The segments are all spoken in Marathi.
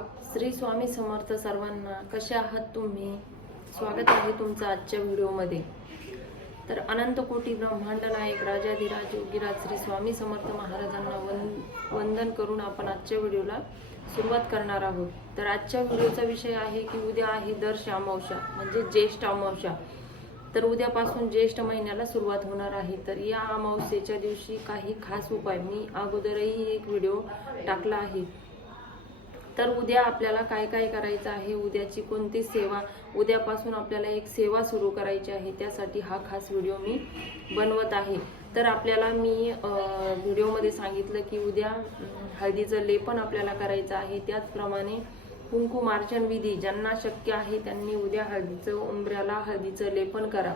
श्री स्वामी समर्थ सर्वांना कसे आहात तुम्ही? स्वागत आहे तुमचं आजच्या व्हिडिओमध्ये. तर अनंत कोटी ब्रह्मांड नायक राजाधिराज योगीराज श्री स्वामी समर्थ महाराजांना वन वंदन करून आपण आजच्या व्हिडिओला सुरुवात करणार आहोत. तर आजच्या व्हिडिओचा विषय आहे की उद्या आहे दर्श अमावस्या म्हणजे ज्येष्ठ अमावस्या तर उद्यापासून ज्येष्ठ महिन्याला सुरुवात होणार आहे. तर या अमावस्येच्या दिवशी काही खास उपाय. मी अगोदरही एक व्हिडिओ टाकला आहे. तर उद्या आपल्याला काय काय करायचं आहे? उद्याची कोणती सेवा? उद्यापासून आपल्याला एक सेवा सुरू करायची आहे. त्यासाठी हा खास व्हिडिओ मी बनवत आहे. तर आपल्याला मी व्हिडिओमध्ये सांगितलं की उद्या हळदीचं लेपन आपल्याला करायचं आहे. त्याचप्रमाणे कुंकुमार्चन विधी ज्यांना शक्य आहे त्यांनी उद्या हळदीचं उंबऱ्याला हळदीचं लेपन करा.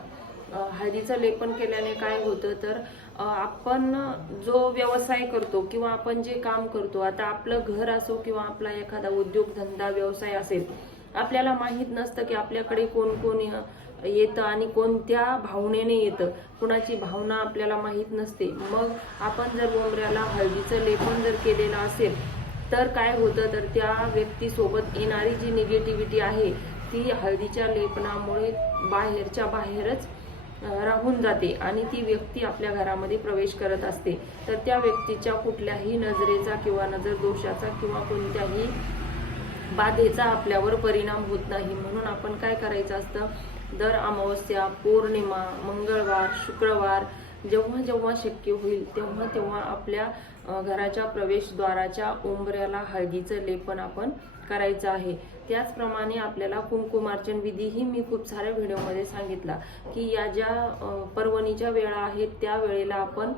हळदीचं लेपन केल्याने काय होतं तर आपण जो व्यवसाय करतो किंवा आपण जे काम करतो आता आपलं घर असो किंवा आपला एखादा उद्योगधंदा व्यवसाय असेल आपल्याला माहीत नसतं की आपल्याकडे कोण कोण येतं आणि कोणत्या भावनेने येतं. कुणाची भावना आपल्याला माहीत नसते. मग आपण जर उंबऱ्याला हळदीचं लेपन जर केलेलं असेल तर काय होतं? तर त्या व्यक्तीसोबत येणारी जी निगेटिव्हिटी आहे ती हळदीच्या लेपनामुळे बाहेरच्या बाहेरच राहून जाते आणि ती व्यक्ती आपल्या घरामध्ये प्रवेश करत असते तर त्या व्यक्तीच्या कुठल्याही नजरेचा किंवा नजर दोषाचा किंवा कोणत्याही बाधेचा आपल्यावर परिणाम होत नाही. म्हणून आपण काय करायचं असतं? दर अमावस्या पौर्णिमा मंगळवार शुक्रवार जेव्हा जेव्हा शक्य होईल तेव्हा तेव्हा आपल्या घराच्या प्रवेशद्वाराच्या उंबऱ्याला हळदीचं लेपन आपण करायचं आहे. त्याचप्रमाणे आपल्याला कुंकुमार्चन विधीही मी खूप साऱ्या व्हिडिओमध्ये सांगितला की या ज्या पर्वणीच्या वेळा आहेत त्या वेळेला आपण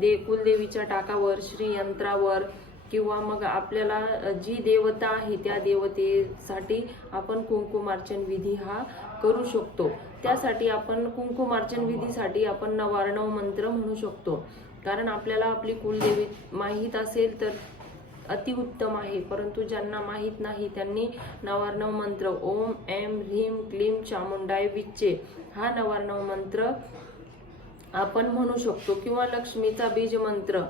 दे कुलदेवीच्या टाकावर श्रीयंत्रावर किंवा मग आपल्याला जी देवता आहे त्या देवतेसाठी आपण कुंकुमार्चन विधी हा करू शकतो. त्यासाठी आपण कुंकुमार्चन विधीसाठी आपण नवार्णव मंत्र म्हणू शकतो. कारण आपल्याला आपली कुलदेवी माहीत असेल तर अतिउत्तम आहे. परंतु ज्यांना माहीत नाही त्यांनी नवार्णव मंत्र ओम एम ह्रीम क्लीम चामुंडाय विच्चे हा नवार्णव मंत्र आपण म्हणू शकतो. किंवा लक्ष्मीचा बीज मंत्र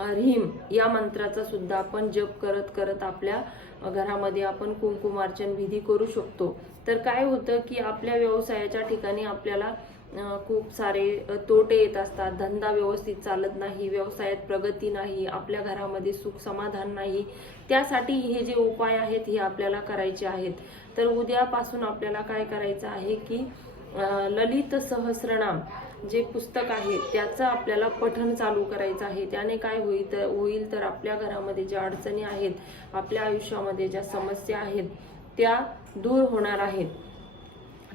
ह्रीम या मंत्राचा सुद्धा आपण जप करत करत आपल्या घरामध्ये आपण कुंकुमार्चन विधी करू शकतो. तर काय होतं की आपल्या व्यवसायाच्या ठिकाणी आपल्याला खूप सारे तोटे येत असतात. धंदा व्यवस्थित चालत नाही व्यवसायात प्रगती नाही आपल्या घरामध्ये सुख समाधान नाही. त्यासाठी हे जे उपाय आहेत हे आपल्याला करायचे आहेत. तर उद्यापासून आपल्याला काय करायचं आहे की ललित सहस्रनाम. जे पुस्तक आहे त्याचं आपल्याला पठण चालू करायचं आहे. त्याने काय होईल तर होईल तर आपल्या घरामध्ये ज्या अडचणी आहेत आपल्या आयुष्यामध्ये ज्या समस्या आहेत त्या दूर होणार आहेत.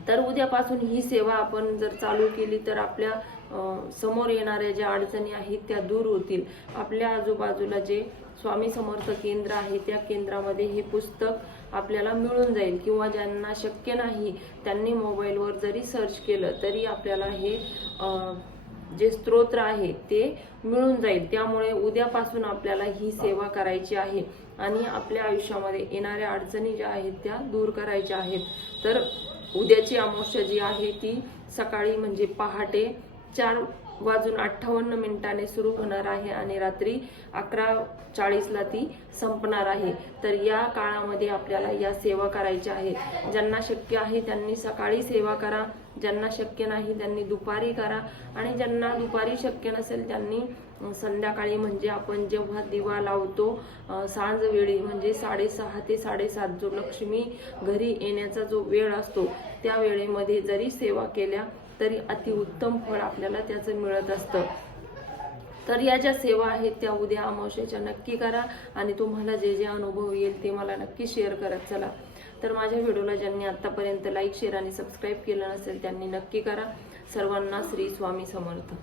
तर उद्यापासून ही सेवा आपण जर चालू केली तर आपल्यासमोर येणाऱ्या ज्या अडचणी आहेत त्या दूर होतील. आपल्या आजूबाजूला जे स्वामी समर्थ केंद्र आहे त्या केंद्रामध्ये हे पुस्तक आपल्याला मिळून जाईल किंवा ज्यांना शक्य नाही त्यांनी मोबाईलवर जरी सर्च केलं तरी आपल्याला हे जे स्त्रोत्र आहे ते मिळून जाईल. त्यामुळे उद्यापासून आपल्याला ही सेवा करायची आहे आणि आपल्या आयुष्यामध्ये येणाऱ्या अडचणी ज्या आहेत त्या दूर करायच्या आहेत. तर उद्याची अमावस्या जी आहे ती सकाळी म्हणजे पहाटे चार वाजून अठ्ठावन्न मिनिटाने सुरू होणार आहे आणि रात्री अकरा चाळीसला ती संपणार आहे. तर या काळामध्ये आपल्याला या सेवा करायच्या आहेत. ज्यांना शक्य आहे त्यांनी सकाळी सेवा करा. ज्यांना शक्य नाही त्यांनी दुपारी करा. आणि ज्यांना दुपारी शक्य नसेल त्यांनी संध्याकाळी म्हणजे आपण जेव्हा दिवा लावतो सांजवेळी म्हणजे साडेसहा ते साडेसात जो लक्ष्मी घरी येण्याचा जो वेळ असतो त्या वेळेमध्ये जरी सेवा केल्या तरी अतिउत्तम फळ आपल्याला त्याचं मिळत असतं. तर या ज्या सेवा आहेत त्या उद्या अमावश्याच्या नक्की करा आणि तुम्हाला जे जे अनुभव येईल ते मला नक्की शेअर करत चला. तर माझ्या व्हिडिओला ज्यांनी आत्तापर्यंत लाईक शेअर आणि सबस्क्राईब केलं नसेल त्यांनी नक्की करा. सर्वांना श्री स्वामी समर्थ.